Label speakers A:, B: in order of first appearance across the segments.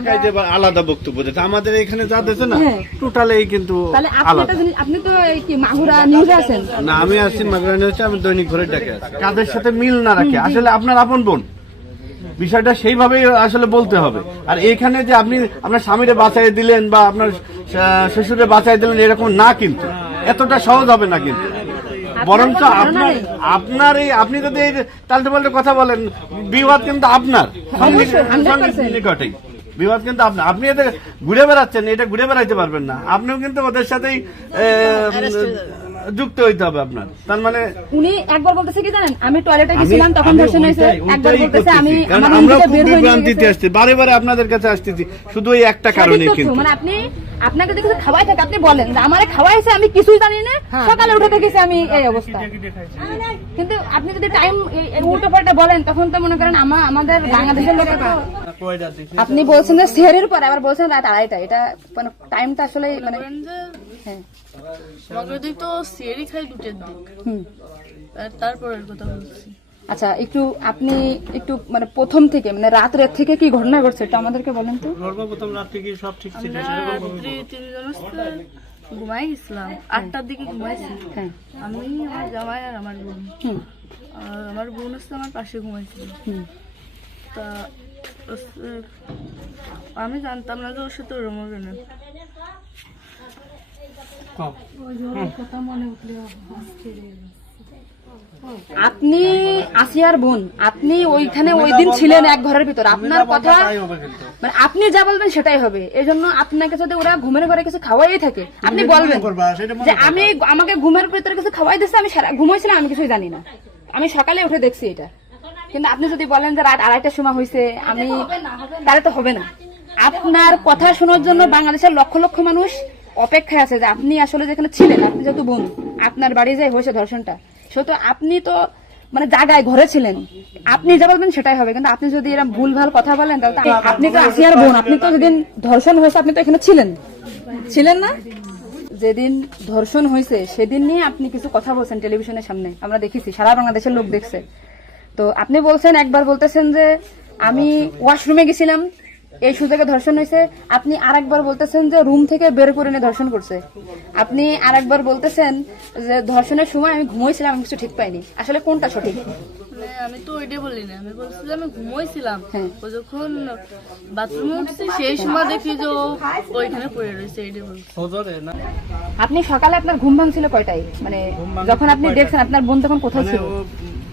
A: ঢাকায় যে আলাদা বক্তব্য দিচ্ছে আমাদের এখানে যা দিচ্ছে না
B: হ্যাঁ।
A: টোটালি কিন্তু আলাদা।
B: আপনি তো কি মাগুরা নিউজে আছেন?
A: না আমি আছি আমি দৈনিক ঘরে ডাকে আছি। কাদের সাথে মিল না রাখে? আসলে আপনার আপন বোন। বিষয়টা সেইভাবেই আসলে বলতে হবে। আর এখানে যে আপনি আপনার স্বামীরে বাঁচাই দিলেন বা আপনার শ্বশুরে বাঁচাই দিলেন এরকম না কিন্তু। এতটা সহজ হবে না কিন্তু। বরঞ্চ আপনার আপনার এই আপনি যদি এই তালতে পাল্টে কথা বলেন বিবাদ কিন্তু আপনার। নিকটেই বিবাদ কিন্তু আপনার আপনি এটা ঘুরে বেড়াচ্ছেন এটা ঘুরে বেড়াইতে পারবেন না। আপনিও কিন্তু ওদের সাথেই যুক্ত হইতে হবে আপনার। তার মানে
B: উনি একবার বলতেছে কি জানেন? আমি টয়লেটে গেছিলাম তখন ধর্ষণ হয়েছে একবার বলতেছে আমি আমার
A: খুব
B: হয়ে
A: বিভ্রান্তিতে আসছি বারে বারে আপনাদের কাছে আসতেছি। শুধু এই একটা কারণে কিন্তু।
B: মানে আপনি আপনাকে যদি কিছু খাওয়াই থাকে। আপনি বলেন যে আমারে খাওয়াইছে আমি কিছুই জানি না। সকালে উঠে দেখেছি আমি এই অবস্থা। কিন্তু আপনি যদি টাইম উল্টো পাল্টা বলেন তখন তো মনে করেন আমা- আমাদের বাংলাদেশের লোকের আপনি বলছেন যে সেহের পরে আবার বলছেন রাত আড়াইটা। এটা মানে টাইমটা আসলে মানে হ্যাঁ।
C: তো খাই দুটের দিক
B: হুম।
C: তারপরের কথা বলছি।
B: আচ্ছা একটু আপনি একটু মানে প্রথম থেকে মানে রাত রাত থেকে কি ঘটনা ঘটছে এটা আমাদেরকে বলেন তো।
D: সর্বপ্রথম রাত্রে কি সব ঠিক ছিল?
C: রাত্রি ঘুমাই গেছিলাম। আটটার দিকে ঘুমাইছি।
B: হ্যাঁ।
C: আমি আমার জামাই আর আমার বোন।
B: হুম।
C: আর আমার বোন হচ্ছে আমার পাশে ঘুমাইছিল। তা আমি জানতাম না যে ওর সাথে ওরম হবে না।
B: আপনি আসিয়ার বোন আপনি ওইখানে ওই দিন ছিলেন এক ঘরের ভিতর। আপনার কথা মানে আপনি যা বলবেন সেটাই হবে। এই জন্য আপনাকে যদি ওরা ঘুমের ঘরে কিছু খাওয়াই থাকে আপনি বলবেন যে আমি আমাকে ঘুমের ভিতরে কিছু খাওয়াই দিচ্ছে আমি সারা ঘুমাইছিলাম আমি কিছুই জানি না। আমি সকালে উঠে দেখছি এটা। কিন্তু আপনি যদি বলেন যে রাত আড়াইটার সময় হয়েছে আমি তাহলে তো হবে না। আপনার কথা শোনার জন্য বাংলাদেশের লক্ষ লক্ষ মানুষ অপেক্ষায় আছে যে আপনি আসলে যেখানে ছিলেন আপনি যেহেতু বোন আপনার বাড়ি যাই হয়েছে ধর্ষণটা সেহেতু আপনি তো মানে জায়গায় ঘরে ছিলেন। আপনি যা বলবেন সেটাই হবে কিন্তু আপনি যদি এরকম ভুল ভালো কথা বলেন তাহলে আপনি তো আসিয়ার বোন আপনি তো যেদিন ধর্ষণ হয়েছে আপনি তো এখানে ছিলেন। ছিলেন না? যেদিন ধর্ষণ হয়েছে সেদিন নিয়ে আপনি কিছু কথা বলছেন টেলিভিশনের সামনে। আমরা দেখেছি সারা বাংলাদেশের লোক দেখছে। তো আপনি বলছেন একবার বলতেছেন যে আমি ওয়াশরুমে গেছিলাম এই সুযোগে ধর্ষণ হয়েছে। আপনি আরেকবার বলতেছেন যে রুম থেকে বের করে নিয়ে ধর্ষণ করছে। আপনি আরেকবার বলতেছেন যে ধর্ষণের সময় আমি ঘুমোইছিলাম আমি কিছু ঠিক পাইনি। আসলে কোনটা সঠিক?
C: মানে আমি তো ওইটাই বলি না আমি বলছি যে আমি ঘুমোইছিলাম।
B: হ্যাঁ।
C: ও যখন বাথরুমে উঠছি সেই সময় দেখি যে ওইখানে পড়ে রয়েছে এইটাই বলছি।
B: আপনি সকালে আপনার ঘুম ভাঙছিল কয়টায়? মানে যখন আপনি দেখছেন আপনার বোন তখন কোথায় ছিল?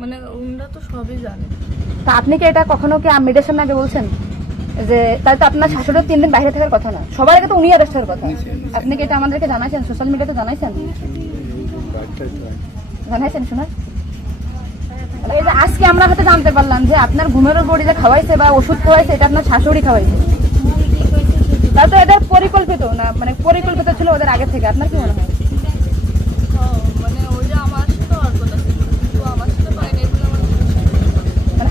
C: মানে ওনারা তো সবই জানে।
B: তা আপনি কি এটা কখনো কি মেয়েদের সামনে আগে বলছেন? যে তাহলে তো আপনার শাশুড়ির তিন দিন বাইরে থাকার কথা না। সবার আগে তো উনি অ্যারেস্ট হওয়ার কথা। আপনি কি এটা আমাদেরকে জানাইছেন? সোশ্যাল মিডিয়াতে জানাইছেন? জানাইছেন শোনা? এই আজকে আমরা হয়তো জানতে পারলাম যে আপনার ঘুমের বড়ি যে খাওয়াইছে বা ওষুধ খাওয়াইছে এটা আপনার শাশুড়ি খাওয়াইছে। তাহলে তো এটা পরিকল্পিত না মানে পরিকল্পিত ছিল ওদের আগে থেকে। আপনার কি মনে হয়
C: তো মানে ওই যে আমার সাথে আর কথা ছিল কিন্তু আমার সাথে পাইনি বলে আমার
B: মানে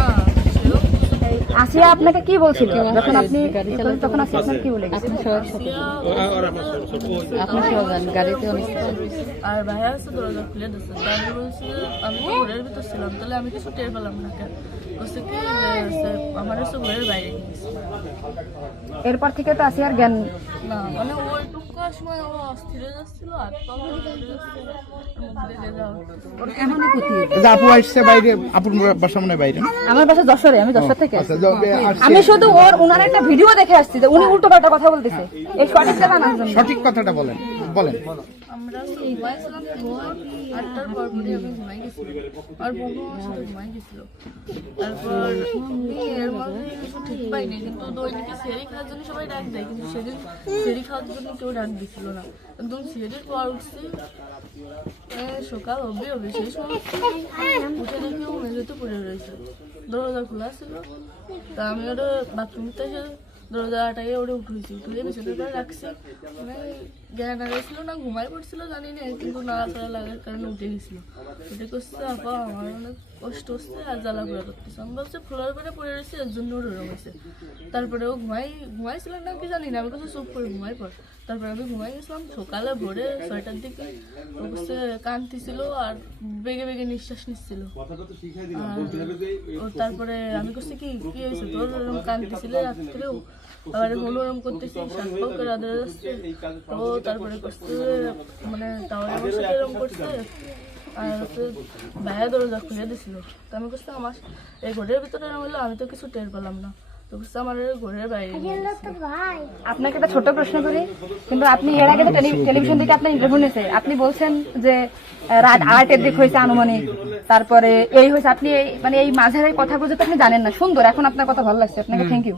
B: আসিয়া আপনাকে কি বলছিল? যখন আপনি তখন আসিয়া আপনাকে কি বলে গেছে?
C: আর ভাইয়া আছে দরজা খুলে দিচ্ছে বলছে আমি তো ঘরের ভিতর ছিলাম তাহলে আমি কিছু টের পেলাম না কেন? বলছে কি আমার হচ্ছে ঘরের বাইরে
B: এরপর থেকে তো আসিয়ার জ্ঞান
C: না মানে সময় অস্থির যাচ্ছিল আর
E: আপু আসছে বাইরে আপুর বাসা মনে বাইরে
B: আমার বাসা যশোরে আমি যশোর থেকে
E: আচ্ছা
B: আমি শুধু ওর ওনার একটা ভিডিও দেখে আসছি যে উনি উল্টো পাল্টা কথা বলতেছে। এই সঠিকটা জানার জন্য
E: সঠিক কথাটা বলেন বলেন।
C: আমরা আটটার পর পরই আমি ঘুমাই গেছিল আর বউ আমার সাথে ঘুমাই গেছিল। তারপর এর কিছু ঠিক পাইনি, কিন্তু দৈনিকে সেরি খাওয়ার জন্য সবাই ডাক দেয়, কিন্তু সেদিন সেরি খাওয়ার জন্য কেউ ডাক দিছিল না। একদম সেরির পর উঠছি সকাল হবে হবে সেই সময় উঠে দেখি ও মেঝেতে পড়ে রয়েছে। দরজা খোলা ছিল, তা আমি ওটা বাথরুমতে এসে দরজাটাকে ওটা উঠেছি উঠে বিছানার পরে রাখছি। মানে জ্ঞান হারাইছিল না ঘুমাই পড়ছিল জানি না কিন্তু নাড়াচাড়া লাগার কারণে উঠে গেছিল। উঠে করছে আপা, আমার অনেক কষ্ট হচ্ছে আর জ্বালা পোড়া করতেছে। আমি ভাবছি পড়ে রয়েছে, এর জন্য ওর ওরম হয়েছে। তারপরে ও ঘুমাই, ঘুমাইছিল না, কি জানি না আমি কিছু চুপ করে ঘুমাই পর তারপরে আমি ঘুমাই গেছিলাম, সকালে ভোরে ছয়টার দিকে ও বসে কাঁদতেছিল আর বেগে বেগে নিঃশ্বাস নিচ্ছিল। তারপরে আমি করছি কি কি হয়েছে তোর? ওরকম কাঁদতেছিল রাত্রেও? আবার হলো ওরকম করতেছি শাক করে আদর ও তারপরে করছে মানে আমার সাথে এরকম করছে আর হচ্ছে ভাইয়া দরজা খুলে দিছিল। তো আমি করছি আমার এই ঘরের ভিতরে এরকম হলো আমি তো কিছু টের পেলাম না। তো করছে ঘরের বাইরে
B: আপনাকে একটা ছোট প্রশ্ন করি কিন্তু আপনি এর আগে তো টেলিভিশন থেকে আপনার ইন্টারভিউ নিয়েছে। আপনি বলছেন যে রাত আটের দিক হয়েছে আনুমানিক তারপরে এই হয়েছে আপনি এই মানে এই মাঝের এই কথাগুলো তো আপনি জানেন না। সুন্দর এখন আপনার কথা ভালো লাগছে। আপনাকে থ্যাংক ইউ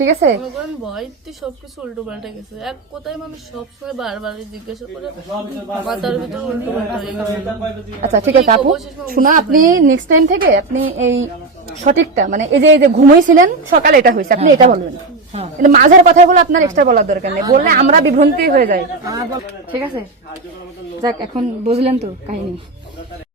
B: ঠিক আছে?
C: ভয়তে সবকিছু উল্টো পাল্টে গেছে। এক কথায় আমি সবসময় বারবার জিজ্ঞাসা করে মাথার ভিতরে উল্টো পাল্টা হয়ে গেছে
B: আচ্ছা ঠিক আছে আপু। শোনা আপনি নেক্সট টাইম থেকে আপনি এই সঠিকটা মানে এই যে এই যে ঘুমাইছিলেন সকালে এটা হয়েছে আপনি এটা বলবেন। কিন্তু মাঝের কথাগুলো আপনার এক্সট্রা বলার দরকার নেই। বললে আমরা বিভ্রান্তি হয়ে যাই। ঠিক আছে? যাক এখন বুঝলেন তো কাহিনী।